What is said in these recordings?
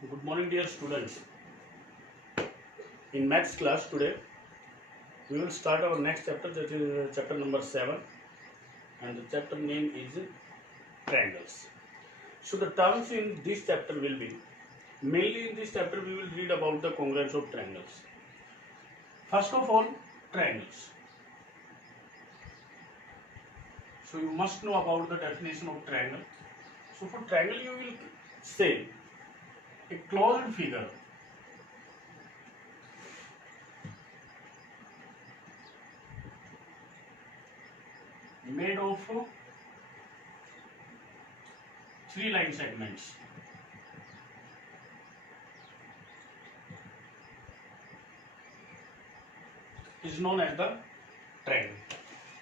Good morning, dear students. In maths class today, we will start our next chapter, that is chapter number 7, and the chapter name is triangles. So, the terms in this chapter will be mainly in this chapter, we will read about the congruence of triangles. First of all, triangles. So, you must know about the definition of triangle. So, for triangle, you will say a closed figure made of three line segments is known as the triangle.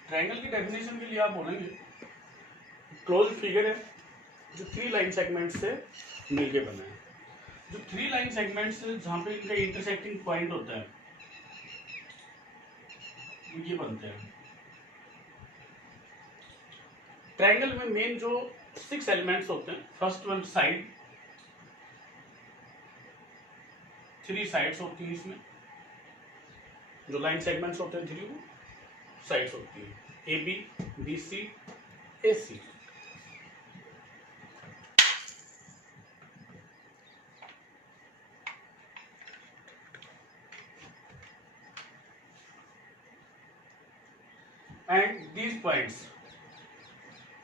Triangle की definition के लिए आप बोलेंगे close figure है जो three line segment से मिलके बना है। जो थ्री लाइन सेगमेंट्स जहाँ पे इनका इंटरसेक्टिंग पॉइंट होता है ये बनते हैं। ट्रायंगल में मेन जो 6 एलिमेंट्स होते हैं, फर्स्ट वन साइड, 3 साइड्स होती हैं इसमें, जो लाइन सेगमेंट्स होते हैं 3 वो साइड्स होती है, A B, B C, A C. And these points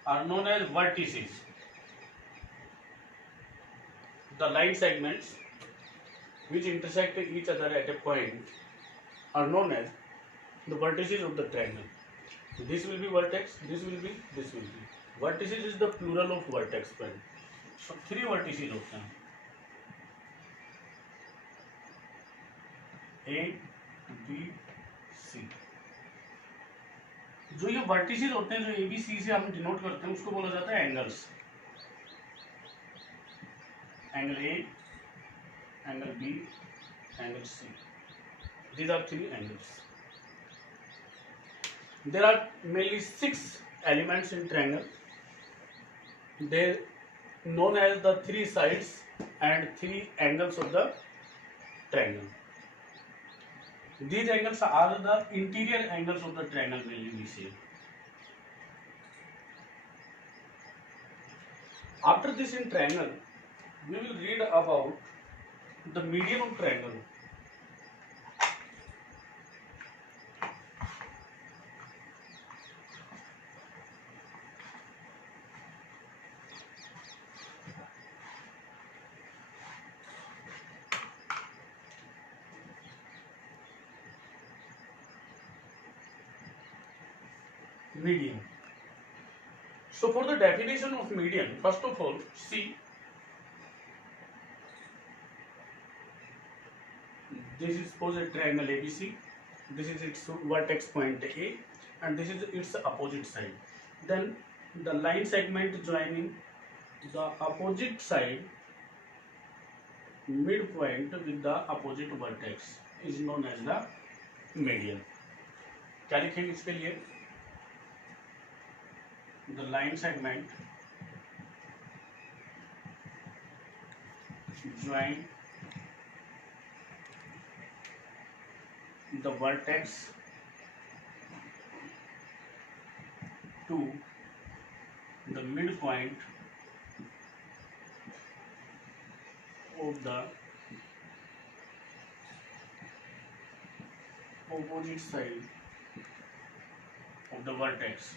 are known as vertices. The line segments which intersect each other at a point are known as the vertices of the triangle. So this will be vertex, this will be, this will be. Vertices is the plural of vertex point. So 3 vertices होते हैं, A, B, C. जो ये vertices होते हैं, जो ए B सी से हम denote करते हैं, उसको बोला जाता है angles. Angle A, angle B, angle C, these are 3 angles. There are mainly 6 elements in triangle. They known as the 3 sides and 3 angles of the triangle. These angles are the interior angles of the triangle mainly we say. After this in triangle, we will read about the median of triangle. Median. So for the definition of median, first of all, see, this is suppose a triangle ABC. This is its vertex point A, and this is its opposite side. Then the line segment joining the opposite side midpoint with the opposite vertex is known as the median. क्या लिखेंगे इसके लिए? The line segment join the vertex to the midpoint of the opposite side of the vertex.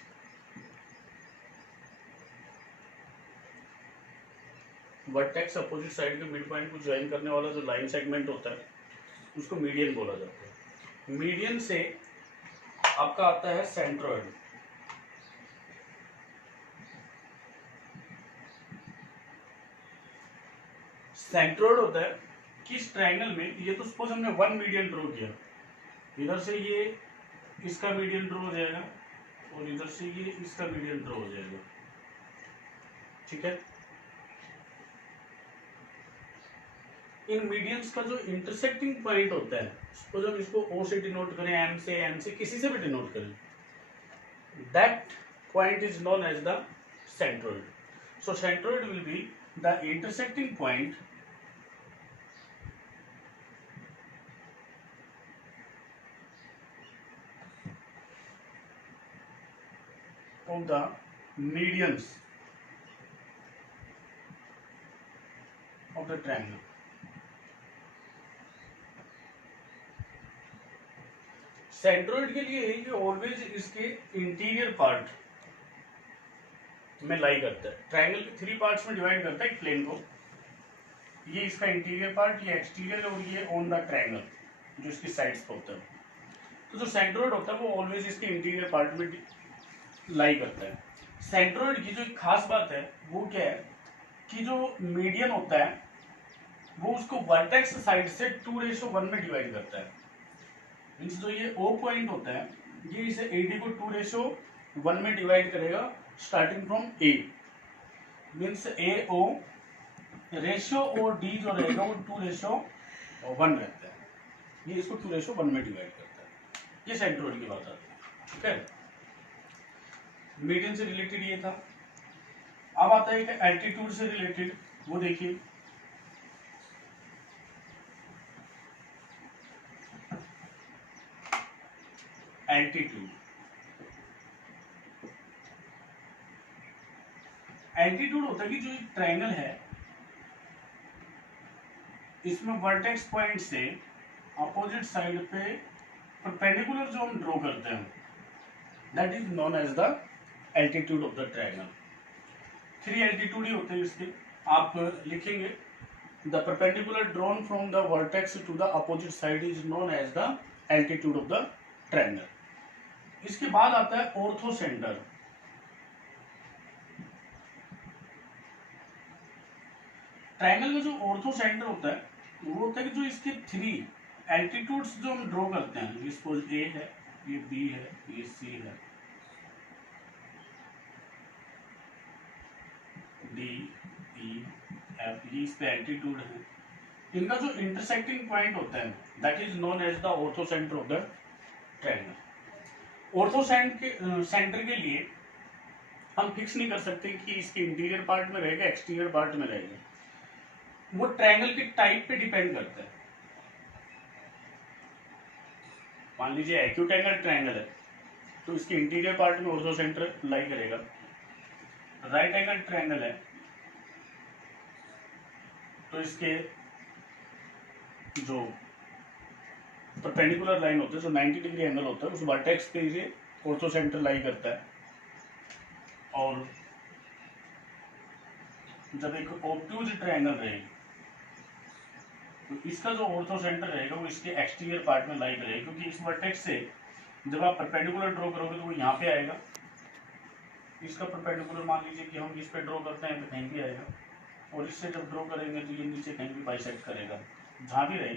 Vertex opposite side के mid point को join करने वाला जो line segment होता है उसको मीडियन बोला जाता है। मीडियन से आपका आता है सेंट्रोइड। सेंट्रोइड होता है किस ट्रायंगल में, ये तो सपोज हमने वन मीडियन ड्रॉ किया, इधर से ये इसका मीडियन ड्रॉ हो जाएगा और इधर से ये इसका मीडियन ड्रॉ हो जाएगा, ठीक है। इन मीडियंस का जो इंटरसेक्टिंग पॉइंट होता है, सपोज हम इसको O से डिनोट करें, M से, N से, किसी से भी डिनोट करें, that point is known as the centroid. So centroid will be the intersecting point of the medians of the triangle. Centroid के लिए ये ऑलवेज इसके इंटीरियर पार्ट में लाई करता है। ट्रायंगल के 3 पार्ट्स में डिवाइड करता है एक प्लेन को। ये इसका इंटीरियर पार्ट, ये एक्सटीरियर और ये ऑन द ट्रायंगल जो इसकी साइड्स पे होता है। तो जो सेंट्रोइड होता है वो ऑलवेज इसके इंटीरियर पार्ट में लाई करता है। सेंट्रोइड की जो एक खास बात है वो क्या है कि जो मीडियन होता है वो उसको वर्टेक्स साइड से 2:1 में डिवाइड करता है। मीन्स जो ये O पॉइंट होता है ये इसे AD को 2:1 में डिवाइड करेगा starting from A। Means AO ratio और D जो रहेगा वो 2:1 रहता है। ये इसको 2:1 में डिवाइड करता है। ये सेंट्रोइड की बात आती है। ठीक है, मीडियन से रिलेटेड ये था। अब आता है कि एल्टीट्यूड से रिलेटेड, वो देखिए एल्टीट्यूड। एल्टीट्यूड होता है कि जो एक ट्रायंगल है इसमें वर्टेक्स पॉइंट से अपोजिट साइड पे परपेंडिकुलर जो हम ड्रॉ करते हैं that is known as the altitude of the triangle. 3 altitude ही होते हैं इसके। आप लिखेंगे the perpendicular drawn from the vertex to the opposite side is known as the altitude of the triangle. इसके बाद आता है ऑर्थो सेंटर। ट्रायंगल का जो ऑर्थो सेंटर होता है वो होता है कि जो इसके 3 एल्टीट्यूड्स जो हम ड्रॉ करते हैं, ये सपोज ए है, ये बी है, ये सी है, डी ई एफ, ये इस पे एल्टीट्यूड है। इनका जो इंटरसेक्टिंग पॉइंट होता है that is known as the orthocentre of the triangle. Orthocentre के लिए हम फिक्स नहीं कर सकते कि इसके इंटीरियर पार्ट में रहेगा एक्सटीरियर पार्ट में रहेगा। वो ट्रायंगल के टाइप पे डिपेंड करता है। मान लीजिए एक्यूट एंगल ट्रायंगल है तो इसके इंटीरियर पार्ट में ऑर्थो सेंटर लाई करेगा। राइट एंगल ट्रायंगल है तो इसके जो परपेंडिकुलर लाइन होता है, जो 90 डिग्री एंगल होता है, उस वर्टेक्स पे ये ऑर्थो सेंटर लाई करता है। और जब एक ऑब्ट्यूज ट्रायंगल रहेगी तो इसका जो ऑर्थो सेंटर रहेगा वो इसके एक्सटीरियर पार्ट में लाई करेगा, क्योंकि इस वर्टेक्स से जब आप परपेंडिकुलर ड्रॉ करोगे तो वो यहाँ पे आएगा। इसका परपेंडिकुलर मान लीजिए कि हम इस पे ड्रॉ करते हैं तो कहीं भी आएगा, और इससे जब ड्रॉ करेंगे तो ये नीचे कहीं भी बाइसेक्ट करेगा। जहाँ भी रहे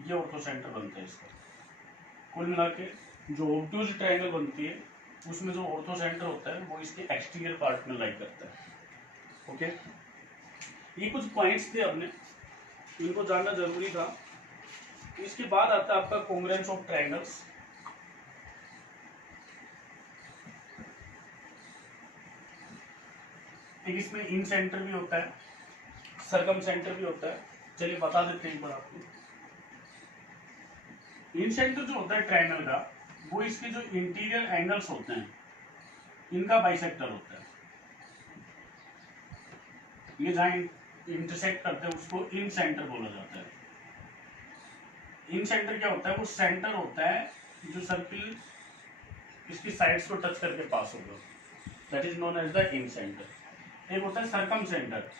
ये ऑर्थो सेंटर बनता है इसका। कुल मिला के जो ऑब्ट्यूज ट्रायंगल बनती है उसमें जो ऑर्थो सेंटर होता है वो इसके एक्सटीरियर पार्ट में लाई करता है। ओके, ये कुछ पॉइंट्स थे, अपने इनको जानना जरूरी था। इसके बाद आता है आपका कॉन्ग्रुएंस ऑफ ट्रायंगल्स। एक इसमें इन सेंटर भी होता है, सरकम सेंटर भी होता है। चलिए बता देते हैं एक बार आपको। इन सेंटर जो होता है ट्रायंगल का वो इसके जो इंटीरियर एंगल्स होते हैं इनका बाइसेक्टर होता है। ये जहां इंटरसेक्ट करते हैं उसको इन सेंटर बोला जाता है। इन सेंटर क्या होता है, वो सेंटर होता है जो सर्किल इसकी साइड्स को टच करके पास होगा, that is known as the incentre. एक होता है सरकम सेंटर।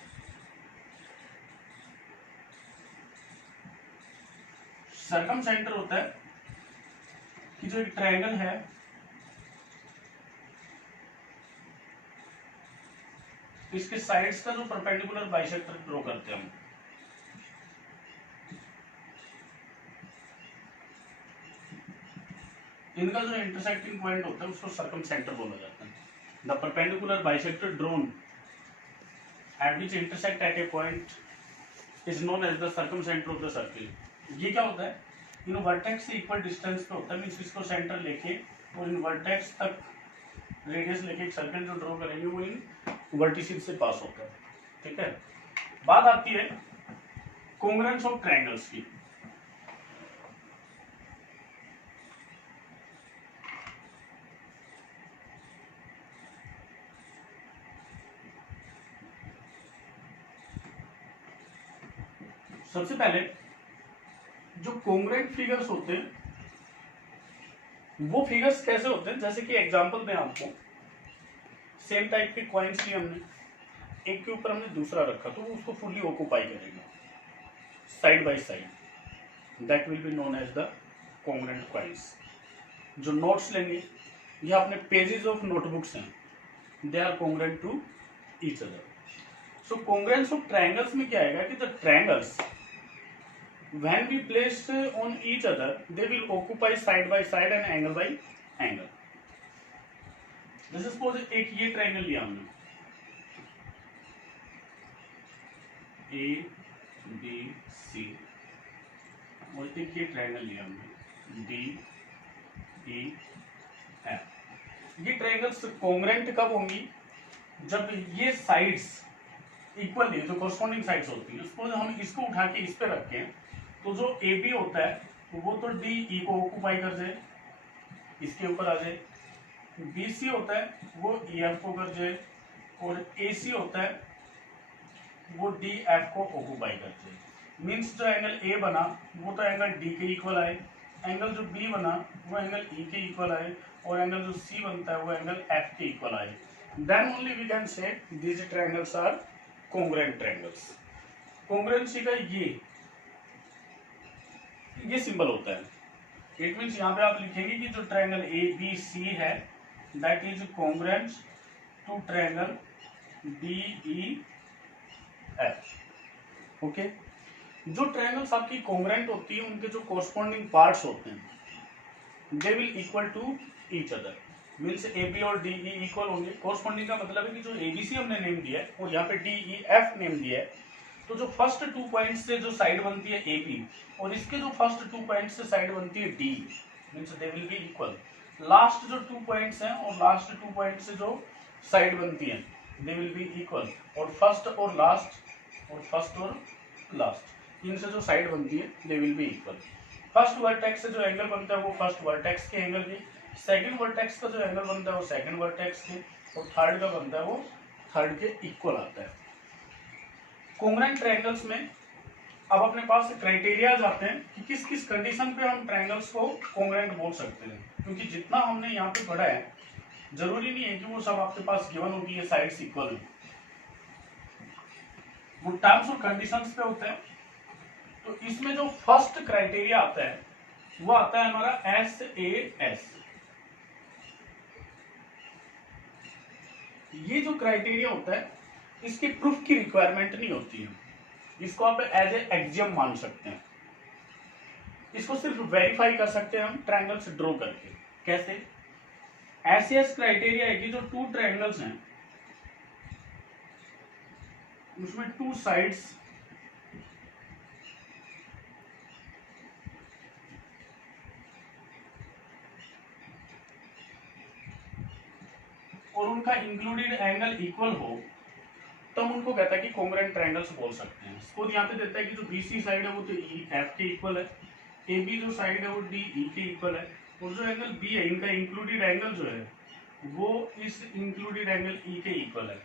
सरकम सेंटर होता है कि जो एक ट्रायंगल है इसके साइड्स का जो परपेंडिकुलर बाइसेक्टर ड्रॉ करते हैं हम, इनका जो इंटरसेक्टिंग पॉइंट होता है उसको सरकम सेंटर बोला जाता है। The perpendicular bisector drawn at which intersect at a point is known as the circumcentre of the circle. ये क्या होता है, इन वर्टेक्स से इक्वल डिस्टेंस पे होता है। मीन्स इसको सेंटर लेके और इन वर्टेक्स तक रेडियस लेके एक सर्कल जो ड्रॉ करेंगे वो इन वर्टिसेस से पास होता है। ठीक है, बात आती है कॉन्ग्रुएंस ऑफ ट्रायंगल्स की। सबसे पहले जो कॉन्ग्रुएंट फिगर्स होते हैं वो फिगर्स कैसे होते हैं, जैसे कि एग्जांपल दें आपको, सेम टाइप के कॉइन्स लिए हमने, एक के ऊपर हमने दूसरा रखा तो वो उसको फुल्ली ऑक्यूपाई करेगा side by side, that will be known as the congruent coins. जो नोट्स लेंगे, ये अपने पेजेस ऑफ नोटबुक्स हैं, they are congruent to each other. So congruence of triangles में क्या आएगा कि the triangles when we placed on each other they will occupy side by side and angle by angle। जैसे suppose एक ये triangle लिया हमने ए बी सी, और एक ये ट्रायंगल लिया हमने डी ई एफ। ये ट्रायंगल्स कॉन्ग्रुएंट कब होंगी, जब ये साइड्स इक्वल नहीं, जो कॉरस्पॉन्डिंग साइड्स होती है। सपोज हम इसको उठा के इस पे रखें तो जो ए बी होता है वो तो डी ई को ऑक्यूपाई कर जाए, इसके ऊपर आ जाए। बी सी होता है वो ई एफ को कर जाए, और ए सी होता है वो डी एफ को ऑक्यूपाई कर जाए। मीन्स जो एंगल ए बना वो तो एंगल डी के इक्वल आए, एंगल जो बी बना वो एंगल ई के इक्वल आए, और एंगल जो सी बनता है वो एंगल एफ के इक्वल आए। Then only we can say these triangles are congruent triangles. Congruency का ये सिंबल होता है। इट मीन्स यहाँ पे आप लिखेंगे कि जो ट्रायंगल ए बी सी है that is congruent to triangle D E F. Okay, जो ट्रायंगल्स आपकी कॉन्ग्रुएंट होती है उनके जो कॉरस्पॉन्डिंग पार्ट्स होते हैं they will equal to each other. Means A B और डी ई इक्वल होंगे। कॉरस्पॉन्डिंग का मतलब है कि जो ए बी सी हमने नेम दिया है और यहाँ पे डी ई एफ नेम दिया है, तो जो फर्स्ट 2 पॉइंट्स से जो साइड बनती है ए बी और इसके जो फर्स्ट 2 पॉइंट्स से साइड बनती है D, means they will be equal. Last जो 2 पॉइंट्स हैं और लास्ट 2 पॉइंट्स से जो साइड बनती है दे विल बी इक्वल, और फर्स्ट और लास्ट इनसे जो साइड बनती है they will be equal. First vertex से जो एंगल बनता है वो फर्स्ट वर्टेक्स के एंगल के, सेकंड वर्टेक्स का जो एंगल बनता है वो सेकंड वर्टेक्स के, और थर्ड का बनता है वो थर्ड के इक्वल आता है। कॉन्ग्रुएंट ट्रायंगल्स में अब अपने पास क्राइटेरिया आते हैं कि किस किस कंडीशन पे हम ट्रायंगल्स को कॉन्ग्रुएंट बोल सकते हैं, क्योंकि जितना हमने यहाँ पे पढ़ा है जरूरी नहीं है कि वो सब आपके पास गिवन होगी ये साइड्स इक्वल है, वो टर्म्स और कंडीशंस पे होता है। तो इसमें जो फर्स्ट क्राइटेरिया आता है वो आता है हमारा SAS। ये जो क्राइटेरिया होता है इसकी प्रूफ की रिक्वायरमेंट नहीं होती है, इसको आप एज ए एक्सियम मान सकते हैं। इसको सिर्फ वेरीफाई कर सकते हैं हम ट्रायंगल्स ड्रॉ करके। कैसे? SAS क्राइटेरिया है कि जो 2 ट्रायंगल्स हैं उसमें 2 साइड्स और उनका इंक्लूडेड एंगल इक्वल हो तो हम उनको कहता है कि कॉन्ग्रुएंट ट्रायंगल्स बोल सकते हैं। सपोज यहाँ पे देता है कि जो BC साइड है वो तो EF के इक्वल है, AB जो साइड है वो DE के इक्वल है, और जो एंगल B है इनका इंक्लूडेड एंगल जो है वो इस इंक्लूडेड एंगल E के इक्वल है।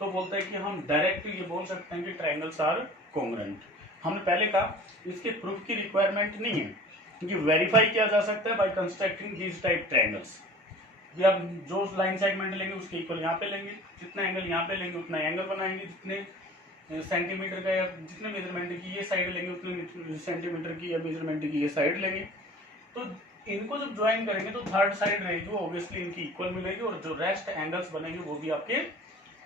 तो बोलता है कि हम डायरेक्ट ये बोल सकते हैं कि ट्रायंगल्स आर कॉन्ग्रुएंट। हमने पहले कहा इसके प्रूफ की रिक्वायरमेंट नहीं है, ये वेरीफाई किया जा सकता है by constructing this type triangles. भी आप जो लाइन सेगमेंट लेंगे उसके इक्वल यहाँ पे लेंगे, जितना एंगल यहाँ पे लेंगे उतना एंगल बनाएंगे, जितने सेंटीमीटर का या जितने मेजरमेंट की ये साइड लेंगे उतने सेंटीमीटर की या मेजरमेंट की ये साइड लेंगे। तो इनको जब ज्वाइन करेंगे तो थर्ड साइड रहेगी वो ऑब्वियसली इनकी इक्वल मिलेगी, और जो रेस्ट एंगल्स बनेंगे वो भी आपके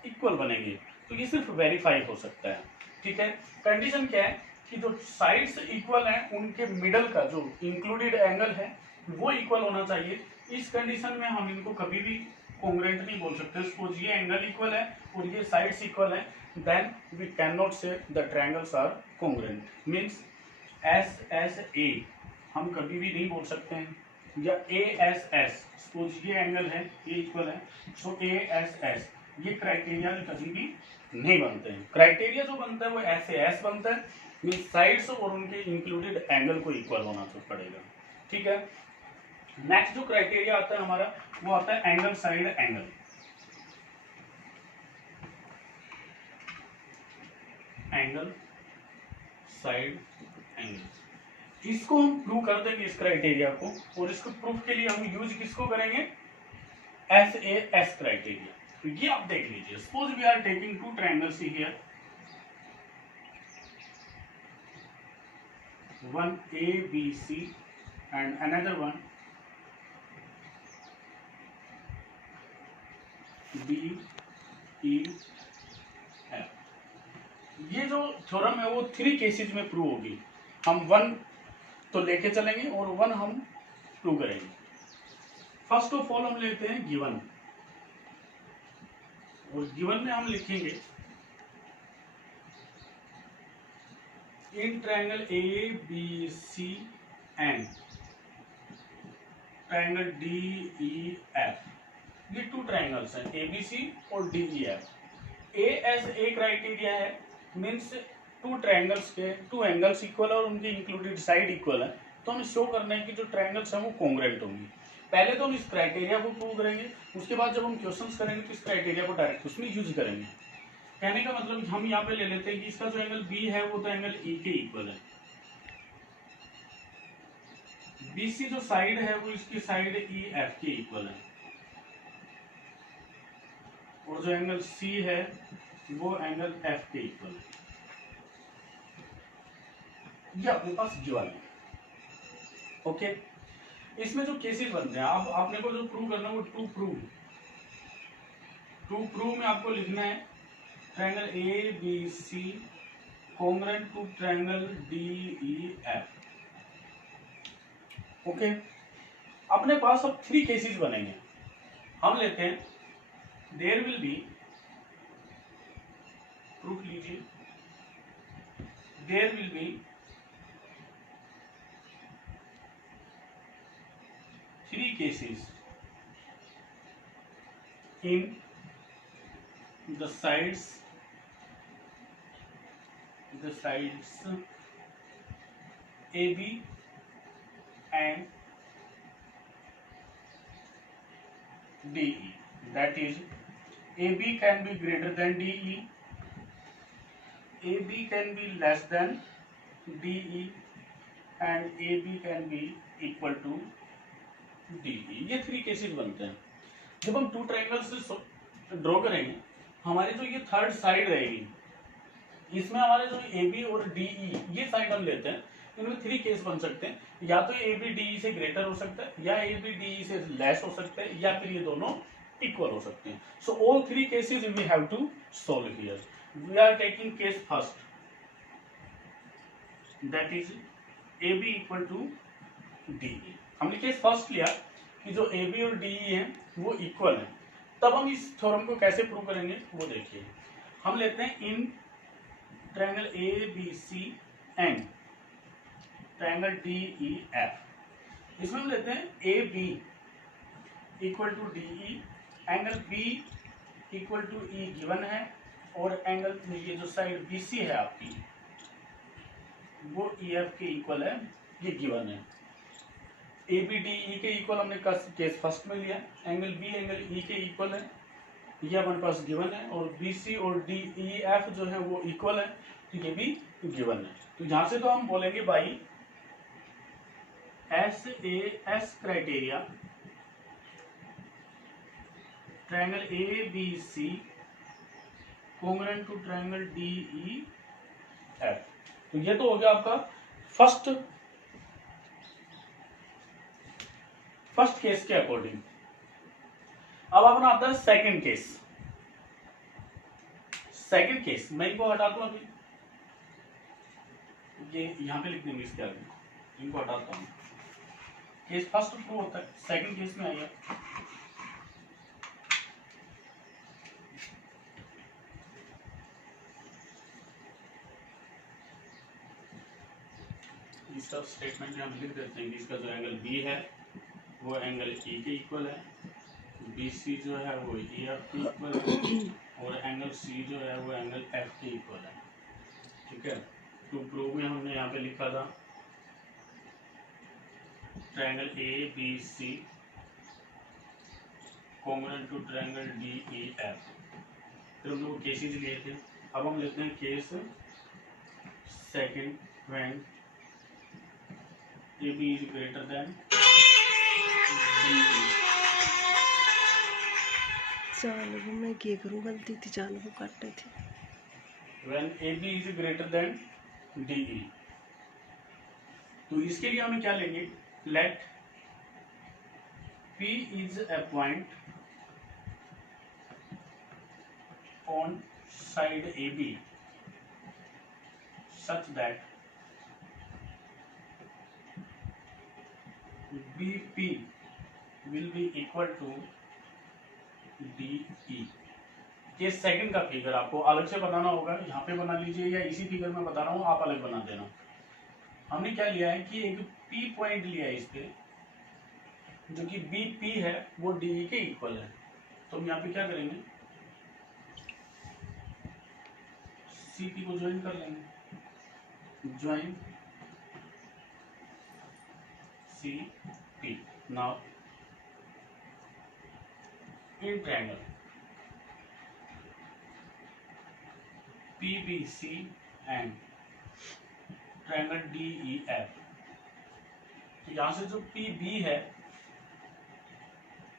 इक्वल बनेंगे। तो ये सिर्फ वेरीफाई हो सकता है। ठीक है, कंडीशन क्या है कि जो साइड्स इक्वल हैं उनके मिडल का जो इंक्लूडेड एंगल है वो इक्वल होना चाहिए। इस कंडीशन में हम इनको कभी भी कॉन्ग्रुएंट नहीं बोल सकते। सपोज ये एंगल इक्वल है और ये साइड्स इक्वल है, then we can not say the triangles are congruent. Means SSA हम कभी भी नहीं बोल सकते हैं, या ASS सपोज ये एंगल है ये इक्वल है, सो ASS ये क्राइटेरिया कभी भी नहीं बनते हैं। क्राइटेरिया जो बनता है वो SAS बनता है, मींस साइड्स और उनके इंक्लूडेड एंगल को इक्वल होना तो पड़ेगा। ठीक है, नेक्स्ट जो क्राइटेरिया आता है हमारा वो आता है angle side angle. Angle side angle. इसको हम प्रूव कर देंगे इस क्राइटेरिया को, और इसको प्रूफ के लिए हम यूज किसको करेंगे, SAS क्राइटेरिया। तो ये आप देख लीजिए, suppose we are taking two triangles here, one ABC and another one DEF। ये जो थ्योरम है वो 3 केसेस में प्रूव होगी। हम 1 तो लेके चलेंगे और 1 हम प्रूव करेंगे। फर्स्ट ऑफ ऑल हम लेते हैं गिवन, और गिवन में हम लिखेंगे इन triangle ABC and triangle DEF, ये 2 ट्रायंगल्स हैं ABC और DEF। A क्राइटेरिया है, मीन्स 2 ट्रायंगल्स के 2 एंगल्स इक्वल और उनके इंक्लूडेड साइड इक्वल है, तो हमें शो करना है कि जो ट्रायंगल्स हैं वो कॉन्ग्रुएंट होंगी। पहले तो हम इस क्राइटेरिया को प्रूव करेंगे, उसके बाद जब हम क्वेश्चंस करेंगे तो इस क्राइटेरिया को डायरेक्ट उसमें यूज करेंगे। कहने का मतलब हम यहाँ पे ले लेते हैं कि इसका जो एंगल B है वो तो एंगल E के इक्वल है, BC जो साइड है वो इसकी साइड EF के इक्वल है, और जो एंगल C है वो एंगल F के इक्वल है। ये अपने पास गिवन है। ओके, इसमें जो केसेस बनते हैं, अब आपने को जो प्रूव करना है वो टू प्रूव में आपको लिखना है triangle ABC congruent to triangle DEF। Okay, अपने पास अब 3 केसेस बनेंगे। हम लेते हैं देयर विल बी, प्रूफ लीजिए, there will be 3 cases in the sides AB and DE, that is AB can be greater than DE, AB can be less than DE and AB can be equal to DE। ये 3 cases बनते हैं। जब हम 2 triangles draw करेंगे, हमारी जो ये third side रहेगी, इसमें हमारे जो AB और DE ये साइड हम लेते हैं, इनमें 3 केस बन सकते हैं। या तो AB DE से ग्रेटर हो सकता है, या AB DE से लेस हो सकता है, या फिर ये दोनों इक्वल हो सकते हैं। So all 3 cases we have to solve here. We are taking case first, that is AB equal to DE। हमने केस फर्स्ट लिया कि जो AB और DE हैं वो इक्वल हैं। तब हम इस थ्योरम को कैसे प्रूव करेंगे वो देखिए। हम लेते हैं in triangle ABC and triangle DEF, इसमें हम लेते हैं AB equal to DE, angle B equal to E given है, और एंगल ये जो साइड BC है आपकी वो EF के इक्वल है, ये गिवन है। AB DE के इक्वल हमने केस फर्स्ट में लिया, एंगल B एंगल E के इक्वल है, ये हमारे पास गिवन है, और BC और DEF जो है वो इक्वल है, तो ये भी गिवन है। तो यहां से तो हम बोलेंगे by SAS criteria triangle ABC congruent to triangle DEF। तो ये तो हो गया आपका फर्स्ट केस के अकॉर्डिंग। अब अपना आता है सेकंड केस। मैं इनको हटा दूं, अभी ये यहां पे लिख देंगे इसके आगे, इनको हटाता हूं। केस फर्स्ट प्रूव होता है, सेकंड केस में आइए। इसका स्टेटमेंट में हम लिख देते हैं कि इसका जो एंगल B है वो एंगल E के इक्वल है, BC जो है वो EF के इक्वल है, और एंगल C जो है वो एंगल F के इक्वल है। ठीक है, टू प्रूव में हमने यहाँ पे लिखा था triangle ABC congruent to triangle DEF। फिर हम लोग केसेस लिए थे। अब हम लेते हैं case second when AB is greater than DE. चालू मैं क्या करूँ, गलती थी, चालू काट रही थी। When AB is greater than DE, तो इसके लिए हमें क्या लेंगे, let P is a point on side AB such that BP will be equal to DE। ये सेकंड का फिगर आपको अलग से बनाना होगा, यहाँ पे बना लीजिए या इसी फिगर में बता रहा हूँ आप अलग बना देना। हमने क्या लिया है कि एक P पॉइंट लिया है इस पे, जो कि BP है वो DE के इक्वल है। तो हम यहाँ पे क्या करेंगे, CP को ज्वाइन कर लेंगे, join CP। Now in triangle PBC and triangle DEF, तो यहां से जो PB है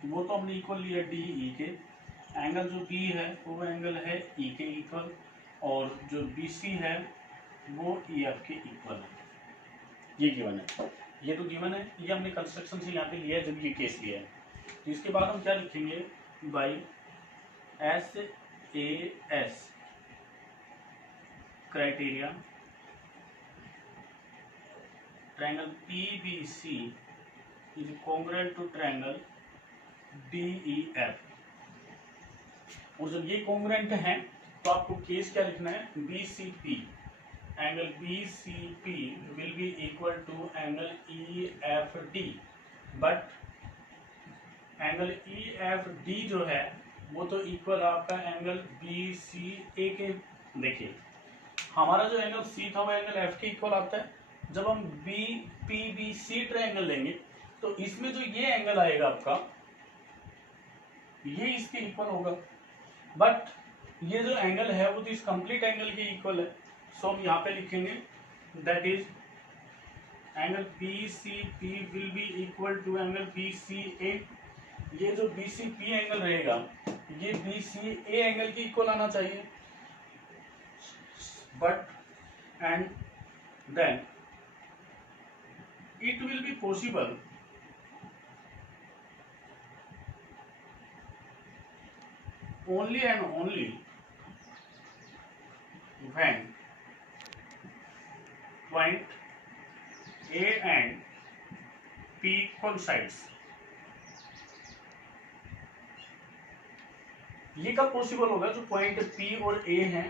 वो तो हमने इक्वल लिया DE के, एंगल जो B है वो एंगल है E के इक्वल, और जो BC है वो EF के इक्वल है। ये गिवन है, ये तो गिवन है, ये हमने कंस्ट्रक्शन से यहाँ पे लिया है जब ये केस लिया है। तो इसके बाद हम क्या लिखेंगे, by SAS criteria triangle PBC is congruent to triangle DEF। और जब ये कॉन्ग्रुएंट है तो आपको केस क्या लिखना है, BCP angle BCP will be equal to angle EFD, but angle EFD जो है वो तो इक्वल आपका एंगल BCA के। देखिए हमारा जो एंगल C था वो एंगल F के इक्वल आता है। जब हम PBC ट्रायंगल लेंगे तो इसमें जो ये एंगल आएगा आपका, ये इसके इक्वल होगा, बट ये जो एंगल है वो तो इस कंप्लीट एंगल के इक्वल है। सो हम यहाँ पे लिखेंगे that is angle BCP will be equal to angle BCA। ये जो BCP एंगल रहेगा ये BCA एंगल के इक्वल आना चाहिए, but and then it will be possible only and only when point A and P coincides। ये कब possible होगा, जो पॉइंट P और A हैं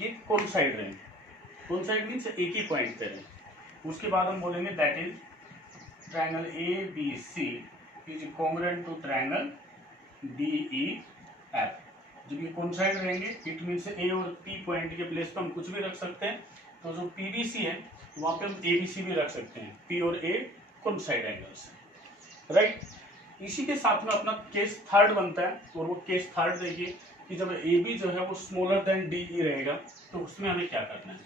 ये कोइंसाइड रहें। कोइंसाइड मीन्स एक ही पॉइंट पे रहें। उसके बाद हम बोलेंगे that is triangle ABC is congruent to triangle DEF। जब ये कोइंसाइड रहेंगे इट मीन्स A और P पॉइंट के प्लेस पे हम कुछ भी रख सकते हैं। तो जो PBC है वहां पे हम ABC भी रख सकते हैं, P और A कोइंसाइड एंगल्स, राइट। इसी के साथ में अपना केस थर्ड बनता है, और वो केस थर्ड देखिए कि जब AB जो है वो स्मॉलर देन DE रहेगा तो उसमें हमें क्या करना है।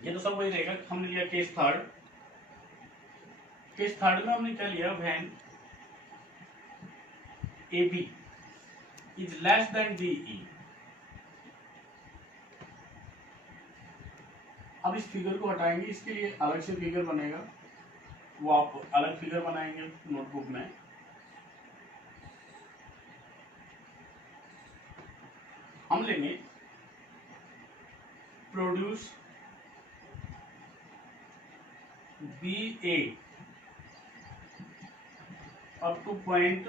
ये तो सब वही रहेगा, हमने लिया केस थर्ड। केस थर्ड में हमने क्या लिया, when AB is less than DE। अब इस फिगर को हटाएंगे, इसके लिए अलग से फिगर बनेगा, वो आप अलग फिगर बनाएंगे नोटबुक में। हम लेंगे produce BA up two point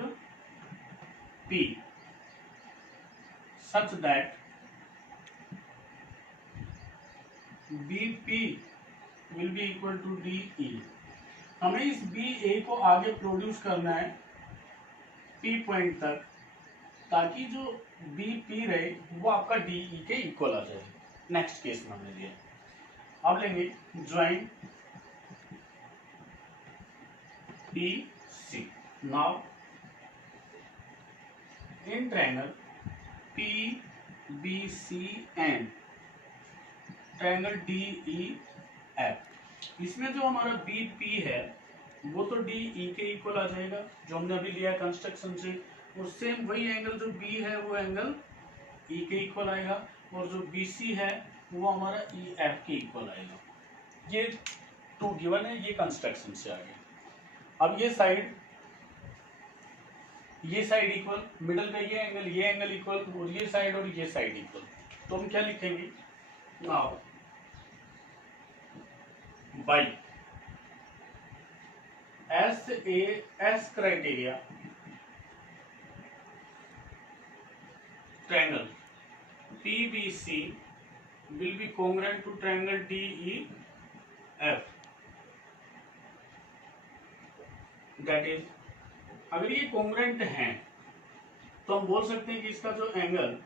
P such that BP will be equal to DE। हमें इस BA को आगे प्रोड्यूस करना है P पॉइंट तक, ताकि जो BP रहे वो आपका DE के इक्वल आ जाए। नेक्स्ट केस में हमने लिया। अब लेंगे join BC। now in triangle PBC and triangle DEF, इसमें जो हमारा BP है वो तो DE के इक्वल आ जाएगा जो हमने अभी लिया कंस्ट्रक्शन से, और सेम वही एंगल जो B है वो एंगल E के इक्वल आएगा, और जो BC है वो हमारा EF के इक्वल आएगा। ये टू गिवन है, ये कंस्ट्रक्शन से आ गया। अब ये साइड इक्वल, मिडल का ये एंगल इक्वल, और ये साइड इक्वल, तो हम क्या लिखेंगे now by S criteria triangle PBC will be congruent to triangle DEF, that is अगर ये congruent हैं तो हम बोल सकते हैं कि इसका जो एंगल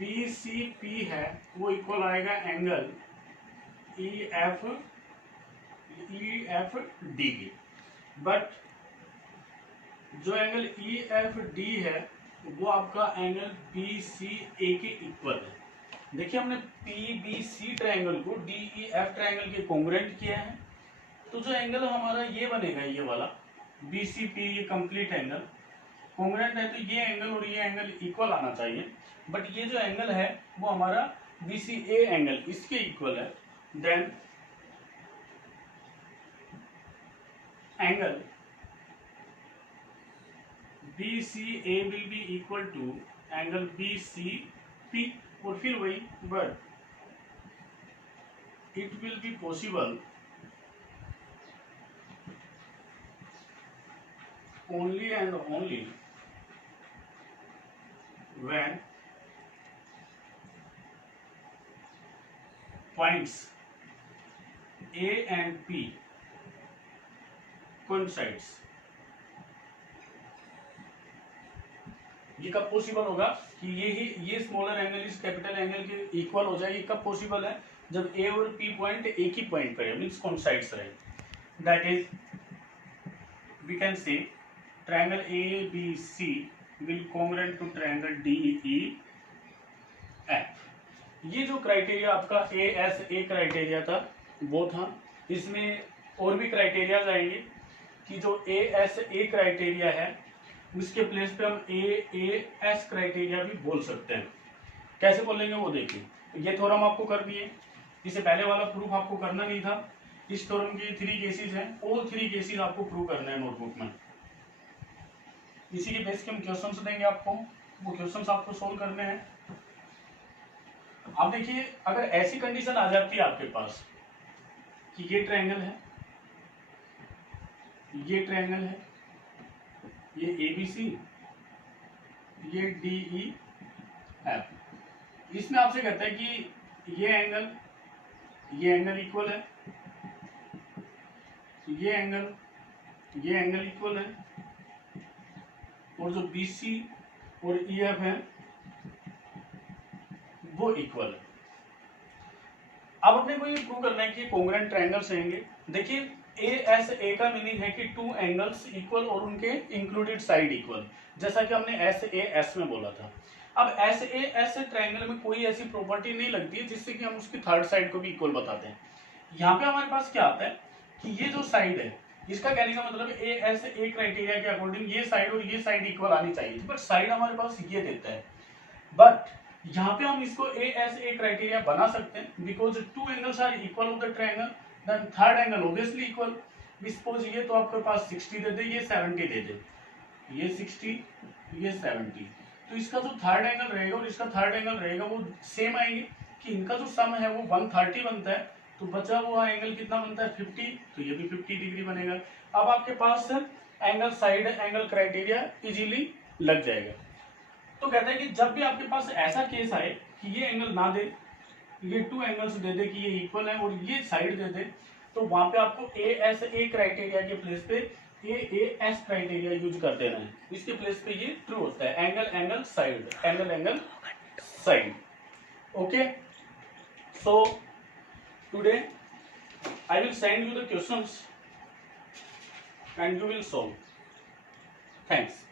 BCP है वो इक्वल आएगा एंगल EFD के, बट जो एंगल EFD है वो आपका एंगल BCA के इक्वल है। देखिए हमने PBC ट्रायंगल को DEF ट्रायंगल के कॉन्ग्रुएंट किया है, तो जो एंगल हमारा ये बनेगा ये वाला BCP, ये कंप्लीट एंगल कॉन्ग्रुएंट है, तो ये एंगल और ये एंगल इक्वल आना चाहिए, बट ये जो एंगल है वो हमारा BCA एंगल इसके इक्वल है। Then angle BCA will be equal to angle BCP, और फिर वही, but it will be possible only and only when points A and P coincides। ये कब पॉसिबल होगा कि ये स्मॉलर एंगल इस कैपिटल एंगल के इक्वल हो जाए? ये कब पॉसिबल है? जब ए और पी पॉइंट एक ही पॉइंट पर है, मींस कोइंसाइड्स रहे। That is we can say triangle ABC will congruent to triangle DEF। ये जो क्राइटेरिया आपका ASA क्राइटेरिया था वो था, इसमें और भी क्राइटेरिया आएंगे कि जो ASA क्राइटेरिया है उसके प्लेस पे हम AAS क्राइटेरिया भी बोल सकते हैं। कैसे बोलेंगे वो देखिए, ये थ्योरम आपको कर दिए, इससे पहले वाला प्रूफ आपको करना नहीं था। इस थ्योरम के 3 केसेस हैं, ऑल 3 केसेस आपको प्रूव करना है नोटबुक में। इसी के बेस के हम क्वेश्चंस देंगे आपको, वो क्वेश्चंस आपको सोल्व करने हैं। आप देखिए अगर ऐसी कंडीशन आ जाती है आपके पास कि ये ट्रायंगल है, ये ट्रायंगल है, ये ABC, ये DEF, इसमें आपसे कहता है कि ये एंगल इक्वल है, ये एंगल इक्वल है, और जो BC और EF है वो इक्वल है। अब अपने को ये प्रूव करना है कि कॉन्ग्रुएंट ट्रायंगल्स रहेंगे। देखिए ASA का मीनिंग है कि 2 एंगल्स इक्वल और उनके इंक्लूडेड साइड इक्वल, जैसा कि हमने SAS में बोला था। अब SAS ट्रायंगल में कोई ऐसी प्रॉपर्टी नहीं लगती है जिससे कि हम उसकी थर्ड साइड को भी इक्वल बताते हैं। यहाँ पे हमारे पास क्या आता है कि ये जो साइड है, इसका कहने का मतलब ASA क्राइटेरिया के अकॉर्डिंग ये साइड और ये साइड इक्वल आनी चाहिए, बट साइड हमारे पास ये देता है। बट यहाँ पे हम इसको ASA क्राइटेरिया बना सकते हैं because 2 angles are equal of the triangle, then third angle obviously equal. Suppose ये तो आपके पास 60 दे दे, ये 70 दे दे, ये 60 ये 70, तो इसका जो थर्ड एंगल रहेगा और इसका थर्ड एंगल रहेगा वो सेम आएंगे कि इनका जो सम है वो 130 बनता है, तो बचा हुआ एंगल कितना बनता है 50, तो ये भी 50 डिग्री बनेगा। अब आपके पास angle side angle criteria easily लग जाएगा। तो कहते हैं कि जब भी आपके पास ऐसा केस आए कि ये एंगल ना दे, ये 2 एंगल्स दे दे कि ये इक्वल है और ये साइड दे दे, तो वहां पे आपको ASA क्राइटेरिया के प्लेस पे AAS क्राइटेरिया यूज कर देना है। इसके प्लेस पे ये ट्रू होता है, angle side, angle side. Okay, so today I will send you the questions and you will solve. Thanks.